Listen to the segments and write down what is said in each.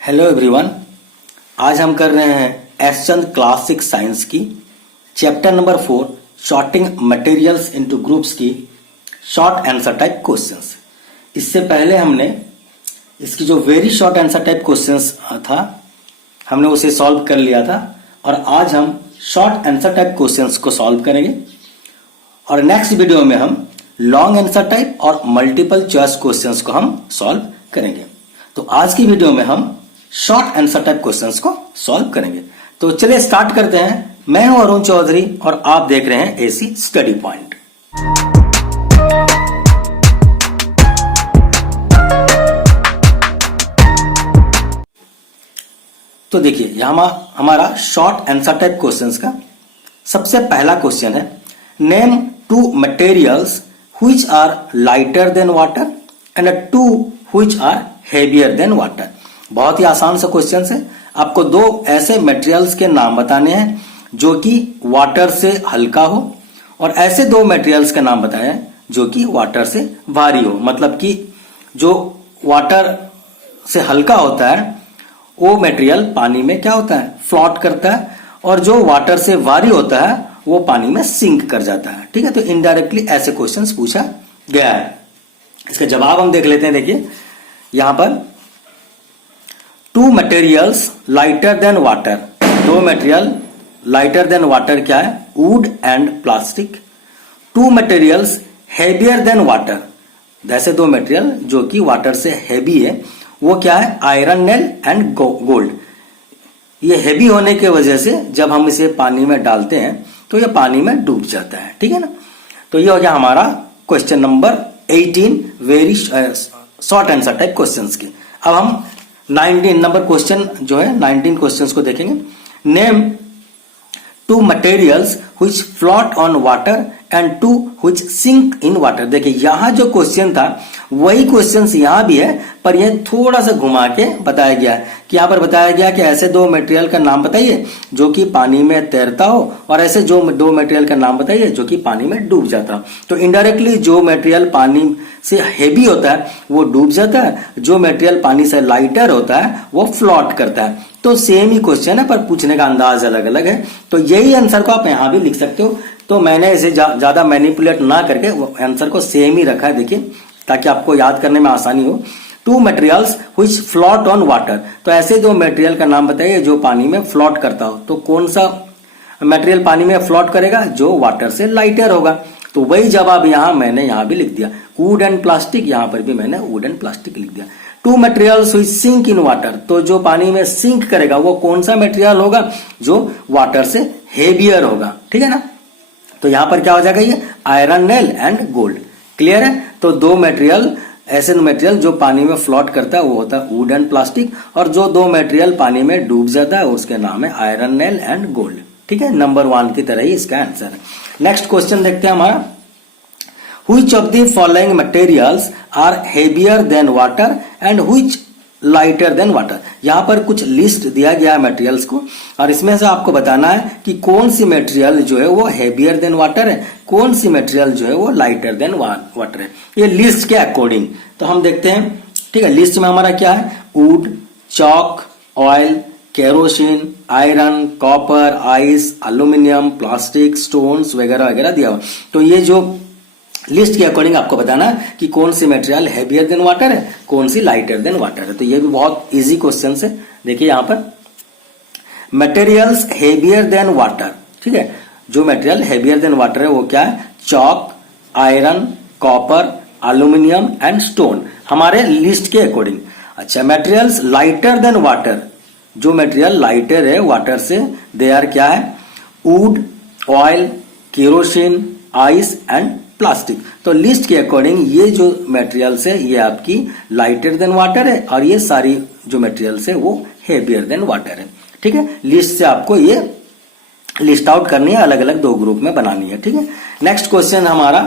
Hello everyone. आज हम कर रहे हैं एस चंद क्लास 6 साइंस की chapter number 4 sorting materials into groups की शॉर्ट आंसर टाइप क्वेश्चंस। इससे पहले हमने इसकी जो very short answer type questions था हमने उसे सॉल्व कर लिया था और आज हम शॉर्ट आंसर टाइप क्वेश्चंस को सॉल्व करेंगे और नेक्स्ट वीडियो में हम लॉन्ग आंसर टाइप और मल्टीपल चॉइस क्वेश्चंस को हम सॉल्व करेंगे। तो आज की वीडियो में हम शॉर्ट आंसर टाइप क्वेश्चंस को सॉल्व करेंगे। तो चलिए स्टार्ट करते हैं। मैं हूं अरुण चौधरी और आप देख रहे हैं एसी स्टडी पॉइंट। तो देखिए यहां हमारा शॉर्ट आंसर टाइप क्वेश्चंस का सबसे पहला क्वेश्चन है, name two materials which are lighter than water and two which are heavier than water. बहुत ही आसान सा क्वेश्चन है। आपको दो ऐसे मटेरियल्स के नाम बताने हैं जो कि वाटर से हल्का हो और ऐसे दो मटेरियल्स के नाम बताए हैं जो कि वाटर से भारी हो। मतलब कि जो वाटर से हल्का होता है वो मटेरियल पानी में क्या होता है, फ्लोट करता है, और जो वाटर से भारी होता है वो पानी में सिंक कर जाता है। ठीक है, तो इनडायरेक्टली ऐसे क्वेश्चंस पूछा गया है। इसका जवाब हम देख लेते हैं। देखिए यहां पर two materials lighter than water, दो मटेरियल लाइटर देन वाटर क्या है, wood and plastic. Two materials heavier than water, जैसे दो मटेरियल जो कि वाटर से हेवी है वो क्या है, आयरन नेल एंड गोल्ड। ये हेवी होने की वजह से जब हम इसे पानी में डालते हैं तो ये पानी में डूब जाता है। ठीक है ना। तो ये हो गया हमारा question number 18 very short answer type questions की। अब हम 19 नंबर क्वेश्चन जो है 19 क्वेश्चंस को देखेंगे। Name two materials which float on water and two which sink in water. देखिए यहां जो क्वेश्चन था वही क्वेश्चन यहां भी है, पर यह थोड़ा सा घुमा के बताया गया है कि यहां पर बताया गया कि ऐसे दो मटेरियल का नाम बताइए जो कि पानी में तैरता हो और ऐसे जो दो मटेरियल का नाम बताइए जो कि पानी में डूब जाता हो। तो इनडायरेक्टली जो मटेरियल पानी से हेवी होता है वो डूब जाता है, जो मटेरियल पानी से लाइटर होता है वो फ्लोट करता है। तो सेम ही क्वेश्चन है पर पूछने का अंदाज अलग अलग है। तो यही आंसर को आप यहां भी लिख सकते हो। तो मैंने इसे ज्यादा मैनिपुलेट ना करके आंसर को सेम ही रखा है, देखिए, ताकि आपको याद करने में आसानी हो। Two materials which float on water, तो ऐसे दो मटेरियल का नाम बताइए जो पानी में फ्लोट करता हो। तो कौन सा मटेरियल पानी में फ्लोट करेगा, जो वाटर से लाइटर होगा। तो वही जवाब मैंने यहां भी लिख दिया, वुड एंड प्लास्टिक। यहां पर भी मैंने वुड एंड प्लास्टिक लिख दिया। Two materials which sink in water, तो जो पानी में सिंक करेगा वो कौन सा मटेरियल होगा, जो वाटर से हेवियर होगा। ठीक है ना। तो यहां पर क्या हो जाएगा, ये iron nail and gold. Clear है। तो दो मटेरियल, ऐसे मटेरियल जो पानी में फ्लोट करता है वो होता है वुड एंड प्लास्टिक, और जो दो मटेरियल पानी में डूब जाता है उसके नाम है आयरन नेल एंड गोल्ड। ठीक है, नंबर 1 की तरह ही इसका आंसर है। नेक्स्ट क्वेश्चन देखते हैं हमारा, which of the following materials are heavier than water and which lighter than water. यहां पर कुछ लिस्ट दिया गया है मटेरियल्स को और इसमें से आपको बताना है कि कौन सी मटेरियल जो है वो हेवियर देन वाटर है, कौन सी मटेरियल जो है वो लाइटर देन वाटर है, ये लिस्ट के अकॉर्डिंग। तो हम देखते हैं। ठीक है, लिस्ट में हमारा क्या है, would, chalk, oil, kerosene, iron, copper, ice, aluminium, plastic, stones वगैरह वगैरह दिया हुआ। तो ये जो लिस्ट के अकॉर्डिंग आपको बताना है कि कौन सी मटेरियल हेवियर देन वाटर है, कौन सी लाइटर देन वाटर है। तो ये भी बहुत इजी क्वेश्चन है। देखिए यहां पर मटेरियल्स हेवियर देन वाटर। ठीक है, जो मटेरियल हेवियर देन वाटर है वो क्या है, chalk, iron, copper, aluminium and stone, हमारे लिस्ट के अकॉर्डिंग। अच्छा, मटेरियल्स लाइटर देन वाटर, जो मटेरियल लाइटर है वाटर से, दे आर क्या है, would, oil, kerosene, ice and plastic. तो लिस्ट के अकॉर्डिंग ये जो मटेरियल्स है ये आपकी लाइटर देन वाटर है और ये सारी जो मटेरियल्स है वो हेवियर देन वाटर है। ठीक है, लिस्ट से आपको ये लिस्ट आउट करनी है, अलग अलग दो ग्रुप में बनानी है। ठीक है, नेक्स्ट क्वेश्चन हमारा,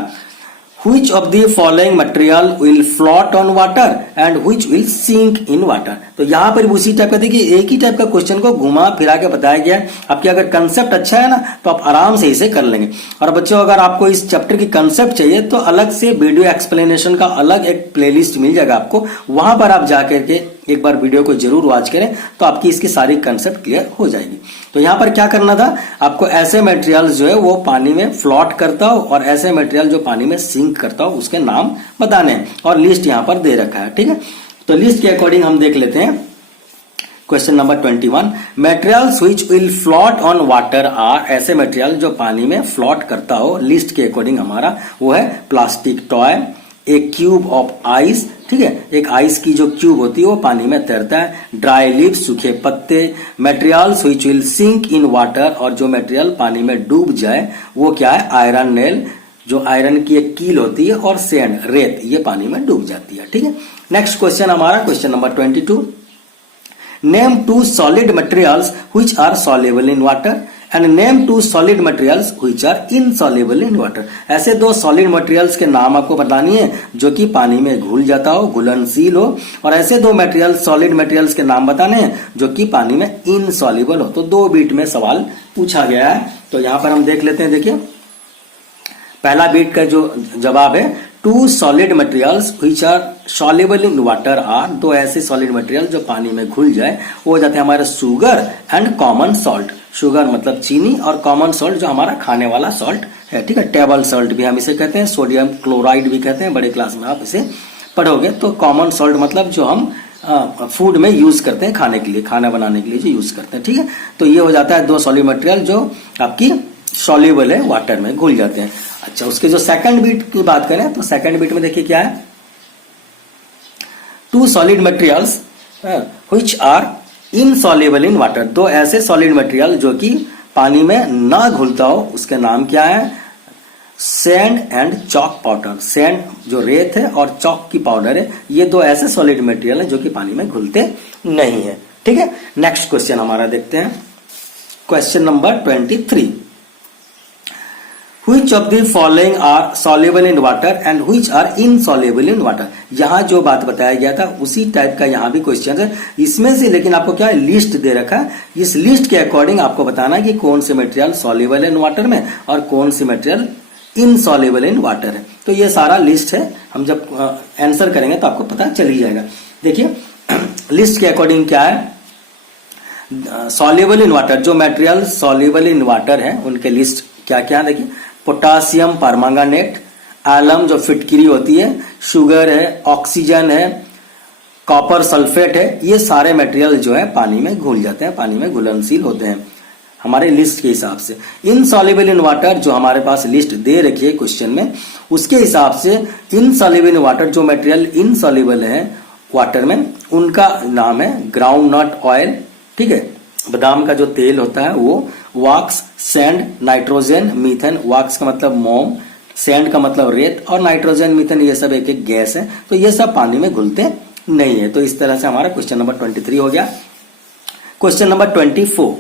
which of the following material will float on water and which will sink in water. तो यहाँ पर भी उसी टाइप का देखिए एक ही टाइप का क्वेश्चन को घुमा फिरा के बताया गया है। आपकी अगर कंसेप्ट अच्छा है ना तो आप आराम से इसे कर लेंगे। और बच्चों अगर आपको इस चैप्टर की कंसेप्ट चाहिए तो अलग से वीडियो एक्सप्लेनेशन का अलग एक प्लेलिस्ट मिल जाएगा आपको, वहां पर आप जाकर के एक बार वीडियो को जरूर वॉच करें तो आपकी इसकी सारी कंसेप्ट क्लियर हो जाएगी। तो यहाँ पर क्या करना था आपको, ऐसे मटेरियल जो है वो पानी में फ्लोट करता हो और ऐसे मटेरियल जो पानी में सिंक करता हो उसके नाम बताने हैं और लिस्ट यहाँ पर दे रखा है। ठीक है, तो लिस्ट के अकॉर्डिंग हम देख लेते हैं। Question number 21, materials which will float on water are, ऐसे मटेरियल जो पानी में फ्लोट करता हो लिस्ट के अकॉर्डिंग हमारा वो है प्लास्टिक टॉय, एक क्यूब ऑफ आइस, ठीक है, एक आइस की जो क्यूब होती है वो पानी में तैरता है, ड्राई लीव्स सूखे पत्ते, materials which will sink in water, और जो मटेरियल पानी में डूब जाए वो क्या है, आयरन नेल जो आयरन की एक कील होती है, और सैंड रेत ये पानी में डूब जाती है। ठीक है, नेक्स्ट क्वेश्चन हमारा question number 22, name two solid materials which are soluble in water and name two solid materials which are insoluble in water. ऐसे दो सॉलिड मटेरियल्स के नाम आपको बतानी है जो कि पानी में घुल जाता हो, घुलनशील हो, और ऐसे दो मटेरियल्स सॉलिड मटेरियल्स के नाम बताने हैं जो कि पानी में इनसॉल्युबल हो। तो 2 बीट में सवाल पूछा गया है। तो यहां पर हम देख लेते हैं। देखिए पहला बीट का जो जवाब है, two solid materials which are soluble in water are, दो ऐसे सॉलिड मटेरियल जो पानी में घुल जाए वो हो जाते हैं हमारे sugar and common salt. Sugar मतलब चीनी और कॉमन सॉल्ट जो हमारा खाने वाला सॉल्ट है। ठीक है, टेबल सॉल्ट भी हम इसे कहते हैं, सोडियम क्लोराइड भी कहते हैं, बड़े क्लास में आप इसे पढ़ोगे। तो कॉमन सॉल्ट मतलब जो हम फूड में यूज करते हैं, खाने के लिए, खाना बनाने के लिए जो यूज करते हैं। ठीक है, तो ये हो जाता है दो सॉलिड मटेरियल जो आपकी सॉल्युबल है, वाटर में घुल जाते हैं। अच्छा, उसके जो सेकंड बीट की बात करें तो सेकंड बीट में देखिए क्या है, two solid materials which are insoluble in water, दो ऐसे सॉलिड मटेरियल जो कि पानी में ना घुलता हो उसके नाम क्या है, sand and chalk powder. Sand जो रेत है और चॉक की पाउडर है, ये दो ऐसे सॉलिड मटेरियल है जो कि पानी में घुलते नहीं है। ठीक है, नेक्स्ट क्वेश्चन हमारा देखते हैं, question number 23, Which of the following are soluble in water and which are insoluble in water। यहाँ जो बात बताया गया था उसी टाइप का यहाँ भी क्वेश्चन है इसमें से, लेकिन आपको क्या है, लिस्ट दे रखा है। इस लिस्ट के अकॉर्डिंग आपको बताना है कि कौन से मटेरियल सॉल्युबल इन वाटर में और कौन सी मटेरियल इनसॉल्युबल इन वाटर है। तो ये सारा लिस्ट है, हम जब आंसर करेंगे तो आपको पता चल ही जाएगा। देखिए लिस्ट के अकॉर्डिंग क्या है, सॉल्युबल इन वाटर, जो मटेरियल सॉल्युबल इन वाटर है उनके लिस्ट क्या क्या है। देखिए पोटासियम परमांगनेट, एलम जो फिटकिरी होती है, शुगर है, ऑक्सीजन है, कॉपर सल्फेट है, ये सारे मटेरियल जो है पानी में घुल जाते हैं, पानी में घुलनशील होते हैं हमारे लिस्ट के हिसाब से। इनसॉल्युबल इन वाटर जो हमारे पास लिस्ट दे रखी है क्वेश्चन में, उसके हिसाब से इनसॉल्युबल इन वाटर जो मटेरियल इनसॉल्युबल है वाटर में उनका नाम है ग्राउंड नट ऑयल, ठीक है, बादाम का जो तेल होता है वो, वॉक्स, सैंड, नाइट्रोजन, मीथेन। वॉक्स का मतलब मोम, सैंड का मतलब रेत, और नाइट्रोजन मीथेन ये सब एक एक गैस है। तो ये सब पानी में घुलते नहीं है। तो इस तरह से हमारा क्वेश्चन नंबर 23 हो गया। क्वेश्चन नंबर 24,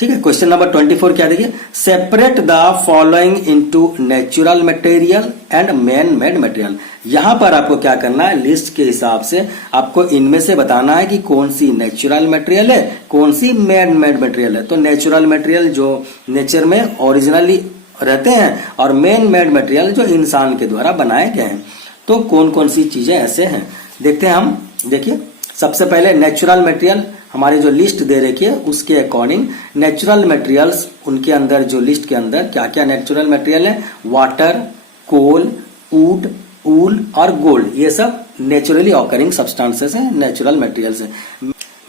ठीक है, क्वेश्चन नंबर 24 क्या देखिए, separate the following into natural material and man made material. यहां पर आपको क्या करना है, लिस्ट के हिसाब से आपको इनमें से बताना है कि कौन सी नेचुरल मटेरियल है, कौन सी मैन मेड मटेरियल है। तो नेचुरल मटेरियल जो नेचर में ओरिजिनली रहते हैं और मैन मेड मटेरियल जो इंसान के द्वारा बनाए गए हैं। तो कौन कौन सी चीजें ऐसे हैं देखते हैं हम। देखिए सबसे पहले नेचुरल मटेरियल हमारी जो लिस्ट दे रखी है उसके अकॉर्डिंग नेचुरल मटेरियल्स, उनके अंदर जो लिस्ट के अंदर क्या क्या नेचुरल मटेरियल है, वाटर, कोल, वुड, ऊल और गोल्ड, ये सब नेचुरली ऑकरिंग सब्सटेंसेस है, नेचुरल मटेरियल्स है।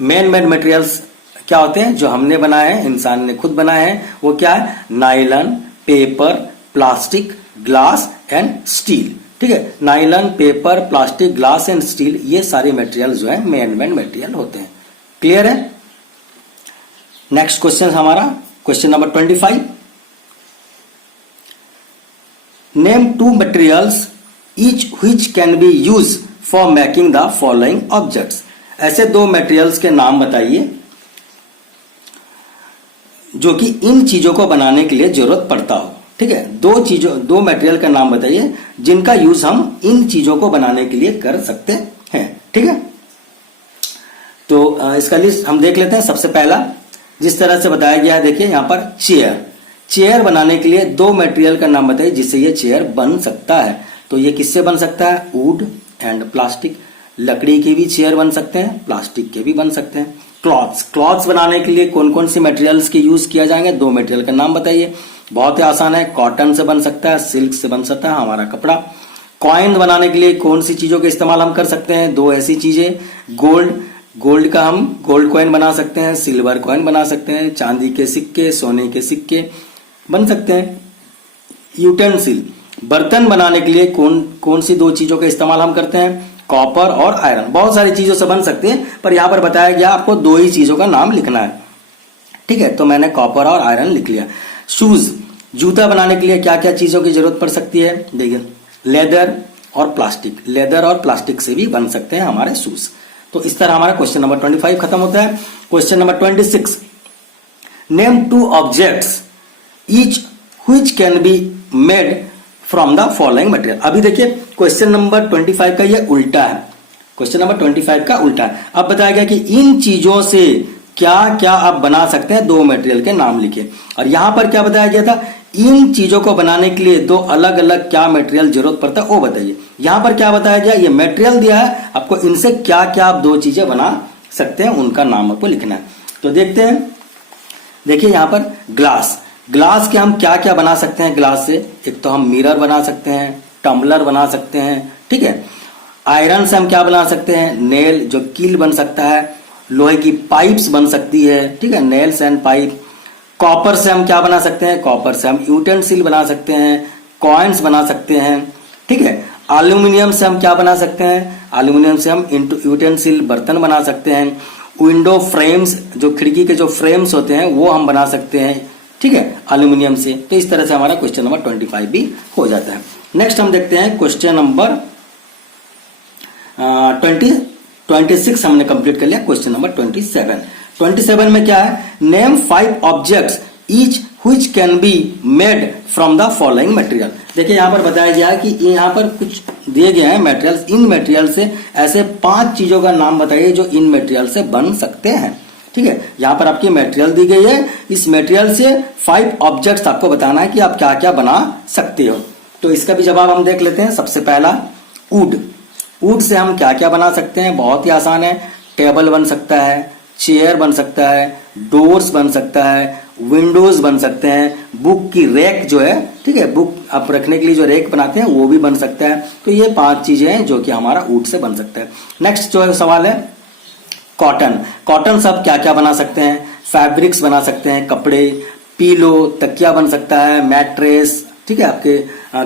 मैन मेड मटेरियल्स क्या होते हैं, जो हमने बनाए हैं, इंसान ने खुद बनाए हैं, वो क्या है, nylon, paper, plastic, glass and steel. ठीक है, nylon, paper, plastic, glass and steel, ये सारे मटेरियल जो है मैन मेड मटेरियल होते हैं। क्लियर है। नेक्स्ट क्वेश्चन हमारा question number 25, name two materials each which can be use for making the following objects. ऐसे दो मटेरियल्स के नाम बताइए जो कि इन चीजों को बनाने के लिए जरूरत पड़ता हो। ठीक है, दो मटेरियल का नाम बताइए जिनका यूज हम इन चीजों को बनाने के लिए कर सकते हैं। ठीक है, तो इसका लिस्ट हम देख लेते हैं। सबसे पहला जिस तरह से बताया गया है, देखिए यहाँ पर चेयर बनाने के लिए दो मटेरियल का नाम बताइए जिससे ये चेयर बन सकता है। तो ये किससे बन सकता है? Wood and plastic. लकड़ी के भी चेयर बन सकते हैं, प्लास्टिक के भी बन सकते हैं। क्लॉथ्स बनाने के लिए कौन कौन सी मटेरियल्स के यूज किया जाएंगे? दो मटेरियल का नाम बताइए। बहुत ही आसान है, कॉटन से बन सकता है, सिल्क से बन सकता है हमारा कपड़ा। कॉइन बनाने के लिए कौन सी चीजों का इस्तेमाल हम कर सकते हैं? दो ऐसी चीजें, गोल्ड का हम गोल्ड कॉइन बना सकते हैं, सिल्वर कॉइन बना सकते हैं, चांदी के सिक्के, सोने के सिक्के बन सकते हैं। यूटेंसिल, बर्तन बनाने के लिए कौन सी दो चीजों का इस्तेमाल हम करते हैं? कॉपर और आयरन। बहुत सारी चीजों से बन सकते हैं, पर यहां पर बताया गया आपको दो ही चीजों का नाम लिखना है। ठीक है, तो मैंने कॉपर और आयरन लिख लिया। शूज, जूता बनाने के लिए क्या क्या चीजों की जरूरत पड़ सकती है? देखिए, लेदर और प्लास्टिक से भी बन सकते हैं हमारे शूज। तो इस तरह हमारा क्वेश्चन नंबर 25 खत्म होता है। Question number 26, name two objects each which can be made from the following material. अभी देखिए क्वेश्चन नंबर 25 का ये उल्टा है, क्वेश्चन नंबर 25 का उल्टा है। अब बताया गया कि इन चीजों से क्या क्या आप बना सकते हैं, दो मटेरियल के नाम लिखिए। और यहां पर क्या बताया गया था? इन चीजों को बनाने के लिए दो अलग अलग क्या मटेरियल जरूरत पड़ता है वो बताइए। यहां पर क्या बताया गया? ये मटेरियल दिया है आपको, इनसे क्या क्या आप दो चीजें बना सकते हैं उनका नाम आपको लिखना है। तो देखते हैं, देखिए यहां पर ग्लास के हम क्या क्या बना सकते हैं ग्लास से? एक तो हम मिरर बना सकते हैं, टम्बलर बना सकते हैं। ठीक है, आयरन से हम क्या बना सकते हैं? नेल, जो कील बन सकता है। लोहे की पाइप्स बन सकती है, ठीक है, नेल्स एंड पाइप। कॉपर से हम क्या बना सकते हैं? कॉपर से हम यूटेंसिल बना सकते हैं, कॉइन्स बना सकते हैं। ठीक है, एल्यूमिनियम से हम क्या बना सकते हैं? एल्यूमिनियम से हम यूटेंसिल बर्तन बना सकते हैं। विंडो फ्रेम्स, जो खिड़की के जो फ्रेम्स होते हैं वो हम बना सकते हैं, ठीक है, एल्यूमिनियम से। तो इस तरह से हमारा क्वेश्चन नंबर 25 भी हो जाता है। नेक्स्ट हम देखते हैं क्वेश्चन नंबर 26 हमने कंप्लीट कर लिया। क्वेश्चन नंबर 27 में क्या है? Name 5 objects each which can be made from the following material. देखिए यहां पर बताया गया है कि यहां पर कुछ दिए गए हैं मटेरियल्स, इन मटेरियल से ऐसे 5 चीजों का नाम बताइए जो इन मटेरियल से बन सकते हैं। ठीक है, यहां पर आपकी मटेरियल दी गई है, इस मटेरियल से 5 ऑब्जेक्ट्स आपको बताना है कि आप क्या क्या बना सकते हो। तो इसका भी जवाब हम देख लेते हैं। सबसे पहला वुड से हम क्या क्या बना सकते हैं? बहुत ही आसान है, टेबल बन सकता है, चेयर बन सकता है, डोर्स बन सकता है, विंडोज बन सकते हैं, बुक की रैक जो है, ठीक है, बुक आप रखने के लिए जो रैक बनाते हैं वो भी बन सकता है। तो ये 5 चीजें हैं जो कि हमारा वुड से बन सकता है। नेक्स्ट जो है सवाल है कॉटन से आप क्या क्या बना सकते हैं? फैब्रिक्स बना सकते हैं, कपड़े, पीलो, तकिया बन सकता है, मैट्रेस, ठीक है, आपके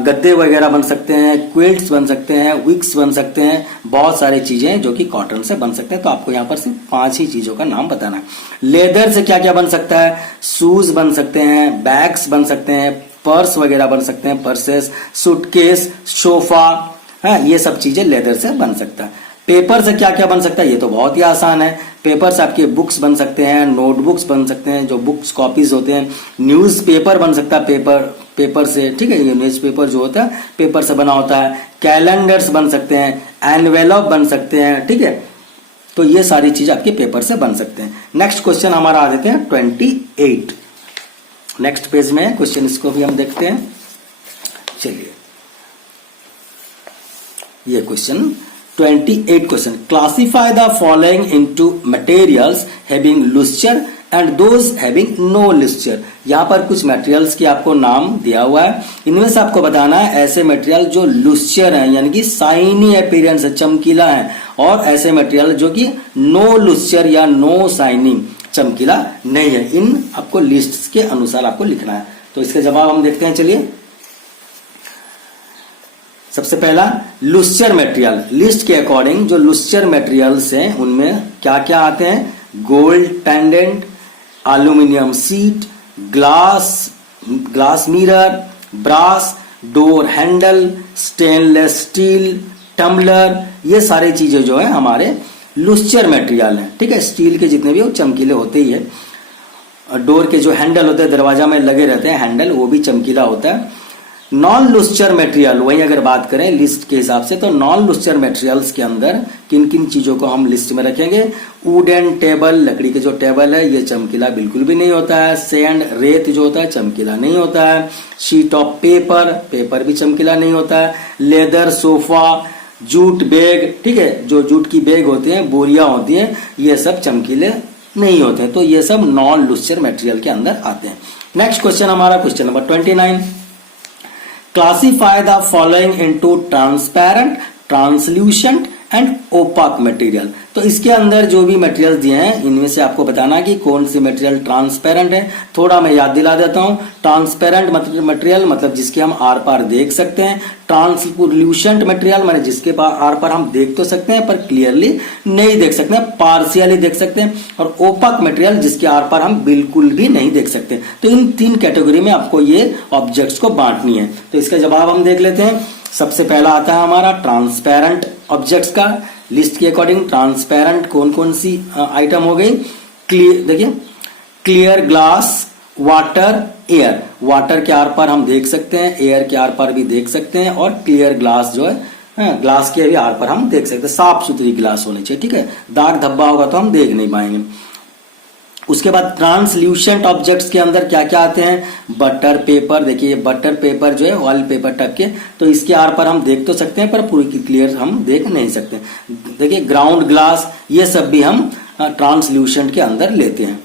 गद्दे वगैरह बन सकते हैं, क्विल्ट्स बन सकते हैं, विक्स बन सकते हैं, बहुत सारी चीजें जो कि कॉटन से बन सकते हैं। तो आपको यहाँ पर सिर्फ 5 ही चीजों का नाम बताना है। लेदर से क्या क्या बन सकता है? शूज बन सकते हैं, बैग्स बन सकते हैं, पर्स वगैरह बन सकते हैं, पर्सेस, सूटकेस, सोफा, है, ये सब चीजें लेदर से बन सकता है। पेपर से क्या क्या बन सकता है? ये तो बहुत ही आसान है। पेपर से आपके बुक्स बन सकते हैं, नोटबुक्स बन सकते हैं, जो बुक्स कॉपीज होते हैं, न्यूज पेपर बन सकता है पेपर से, ठीक है, ये न्यूज पेपर जो होता है पेपर से बना होता है। कैलेंडर्स बन सकते हैं, एनवेलप बन सकते हैं, ठीक है। तो ये सारी चीज आपके पेपर से बन सकते हैं। नेक्स्ट क्वेश्चन हमारा आ जाते हैं 28। नेक्स्ट पेज में क्वेश्चन, इसको भी हम देखते हैं। चलिए, ये question 28 question, classify the following into materials having lustre and those having no lustre. यहां पर कुछ मटेरियल्स की आपको नाम दिया हुआ है, इनमें से आपको बताना है ऐसे मटेरियल जो लुस्चर हैं, यानी कि शाइनी अपीयरेंस है, चमकीला है, और ऐसे मटेरियल जो कि नो लुस्चर या नो शाइनिंग, चमकीला नहीं है। इन आपको लिस्ट के अनुसार आपको लिखना है। तो इसके जवाब हम देखते हैं। चलिए, सबसे पहला लुस्चर मटेरियल, लिस्ट के अकॉर्डिंग जो लुस्चर मटेरियल्स हैं उनमें क्या क्या आते हैं? Gold pendant, aluminium sheet, glass mirror, brass, door handle, stainless steel, tumbler, ये सारी चीजें जो है हमारे लुस्चर मटेरियल हैं, ठीक है। स्टील के जितने भी वो चमकीले होते ही है। डोर के जो हैंडल होते हैं, दरवाजा में लगे रहते हैं हैंडल, वो भी चमकीला होता है। नॉन लुस्चर मटेरियल, वही अगर बात करें लिस्ट के हिसाब से, तो नॉन लुस्चर मटेरियल्स के अंदर किन किन चीजों को हम लिस्ट में रखेंगे? वुडन टेबल, लकड़ी के जो टेबल है ये चमकीला बिल्कुल भी नहीं होता है। सैंड, रेत जो होता है चमकीला नहीं होता है। शीट ऑफ पेपर, पेपर भी चमकीला नहीं होता है। लेदर सोफा, जूट बैग, ठीक है, जो जूट की बैग होती है, बोरियां होती हैं, ये सब चमकीले नहीं होते हैं। तो ये सब नॉन लुस्चर मटेरियल के अंदर आते हैं। नेक्स्ट क्वेश्चन हमारा question number 29, classify the following into transparent, translucent and opaque material. तो इसके अंदर जो भी मटेरियल दिए हैं इनमें से आपको बताना है कि कौन सी मटेरियल ट्रांसपेरेंट है। थोड़ा मैं याद दिला देता हूं, ट्रांसपेरेंट मटेरियल मतलब जिसके हम आर पार देख सकते हैं। ट्रांसल्यूसेंट मटेरियल माने जिसके आर पार हम देख तो सकते हैं पर क्लियरली नहीं देख सकते हैं, पार्शियली देख सकते हैं। और ओपाक मटेरियल जिसके आर पार हम बिल्कुल भी नहीं देख सकते। तो इन 3 कैटेगरी में आपको ये ऑब्जेक्ट्स को बांटनी है। तो इसका जवाब हम देख लेते हैं। सबसे पहला आता है हमारा ट्रांसपेरेंट ऑब्जेक्ट्स का। लिस्ट के अकॉर्डिंग ट्रांसपेरेंट कौन कौन सी आइटम हो गई? क्लियर, देखिए, clear glass, water, air. Water के आर पार हम देख सकते हैं, एयर के आर पार भी देख सकते हैं, और क्लियर ग्लास जो है, ग्लास के भी आर पार हम देख सकते हैं। साफ सुथरी ग्लास होनी चाहिए, ठीक है, दाग धब्बा होगा तो हम देख नहीं पाएंगे। उसके बाद ट्रांसल्यूसेंट ऑब्जेक्ट्स के अंदर क्या क्या आते हैं? बटर पेपर, देखिए ये बटर पेपर जो है ऑयल पेपर टाइप के, तो इसके आर पर हम देख तो सकते हैं पर पूरी क्लियर हम देख नहीं सकते। देखिए ग्राउंड ग्लास, ये सब भी हम ट्रांसल्यूसेंट के अंदर लेते हैं,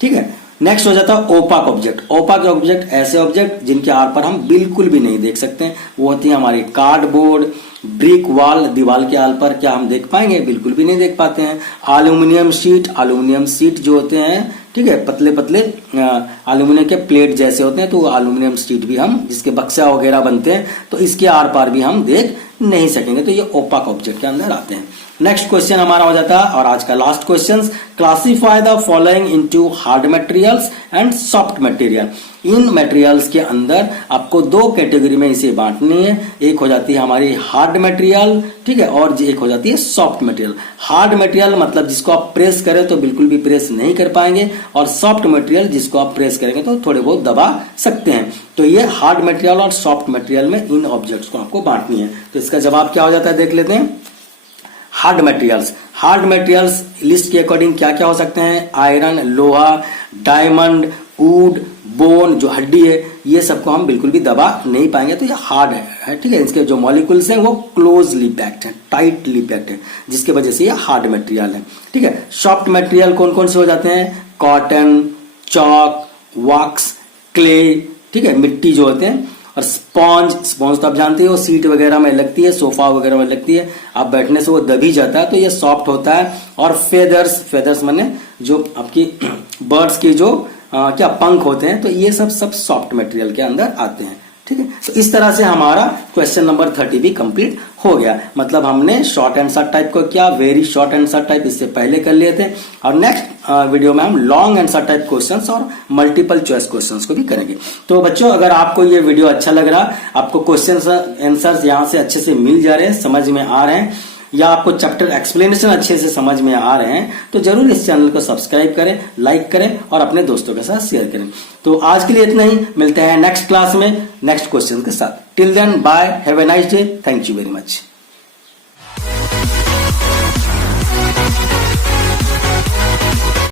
ठीक है। नेक्स्ट हो जाता है ओपाक ऑब्जेक्ट। ओपाक ऑब्जेक्ट ऐसे ऑब्जेक्ट जिनके आर पर हम बिल्कुल भी नहीं देख सकते हैं। वो होती है हमारी कार्डबोर्ड, ब्रिक वॉल, दीवार के आल पर क्या हम देख पाएंगे? बिल्कुल भी नहीं देख पाते हैं। एल्यूमिनियम शीट, एल्यूमिनियम शीट जो होते हैं, ठीक है, पतले पतले एल्यूमिनियम के प्लेट जैसे होते हैं, तो एल्यूमिनियम शीट भी हम, जिसके बक्सा वगैरह बनते हैं, तो इसके आर पार भी हम देख नहीं सकेंगे। तो ये ओपाक ऑब्जेक्ट के अंदर आते हैं। नेक्स्ट क्वेश्चन हमारा हो जाता है और आज का last question, classify the following into hard materials and soft material. In materials के अंदर आपको 2 कैटेगरी में इसे बांटनी है। एक हो जाती है हमारी हार्ड मटेरियल, ठीक है, और एक हो जाती है सॉफ्ट मटेरियल। हार्ड मटेरियल मतलब जिसको आप प्रेस करें तो बिल्कुल भी प्रेस नहीं कर पाएंगे, और सॉफ्ट मटेरियल जिसको आप प्रेस करेंगे तो थोड़े बहुत दबा सकते हैं। तो ये हार्ड मटेरियल और सॉफ्ट मटेरियल में इन ऑब्जेक्ट्स को आपको बांटनी है। तो इसका जवाब क्या हो जाता है देख लेते हैं। Hard materials, hard materials list के अकॉर्डिंग क्या क्या हो सकते हैं? आयरन, लोहा, डायमंड, वुड, बोन, जो हड्डी है, ये सबको हम बिल्कुल भी दबा नहीं पाएंगे, तो ये हार्ड है, ठीक है। इसके जो मॉलिक्यूल्स हैं वो क्लोजली पैक्ड है, टाइटली पैक्ड है, जिसके वजह से ये हार्ड मटेरियल है, ठीक है। सॉफ्ट मटेरियल कौन कौन से हो जाते हैं? कॉटन, चॉक, वॉक्स, क्ले, ठीक है, मिट्टी जो होते हैं, और स्पॉन्ज, स्पॉन्ज तो आप जानते हो सीट वगैरह में लगती है, सोफा वगैरह में लगती है, आप बैठने से वो दबी जाता है, तो ये सॉफ्ट होता है। और फेदर्स, फेदर्स माने जो आपकी बर्ड्स की जो क्या पंख होते हैं, तो ये सब सॉफ्ट मटेरियल के अंदर आते हैं, ठीक है। तो इस तरह से हमारा क्वेश्चन नंबर 30 भी कंप्लीट हो गया। मतलब हमने शॉर्ट आंसर टाइप को क्या, वेरी शॉर्ट आंसर टाइप इससे पहले कर लिए थे, और नेक्स्ट वीडियो में हम लॉन्ग आंसर टाइप क्वेश्चंस और मल्टीपल चॉइस क्वेश्चंस को भी करेंगे। तो बच्चों, अगर आपको ये वीडियो अच्छा लग रहा, आपको क्वेश्चंस आंसर्स यहाँ से अच्छे से मिल जा रहे हैं, समझ में आ रहे हैं, या आपको चैप्टर एक्सप्लेनेशन अच्छे से समझ में आ रहे हैं, तो जरूर इस चैनल को सब्सक्राइब करें, लाइक करें और अपने दोस्तों के साथ शेयर करें। तो आज के लिए इतना ही, मिलते हैं नेक्स्ट क्लास में नेक्स्ट क्वेश्चन के साथ। Till then bye, have a nice day, thank you very much.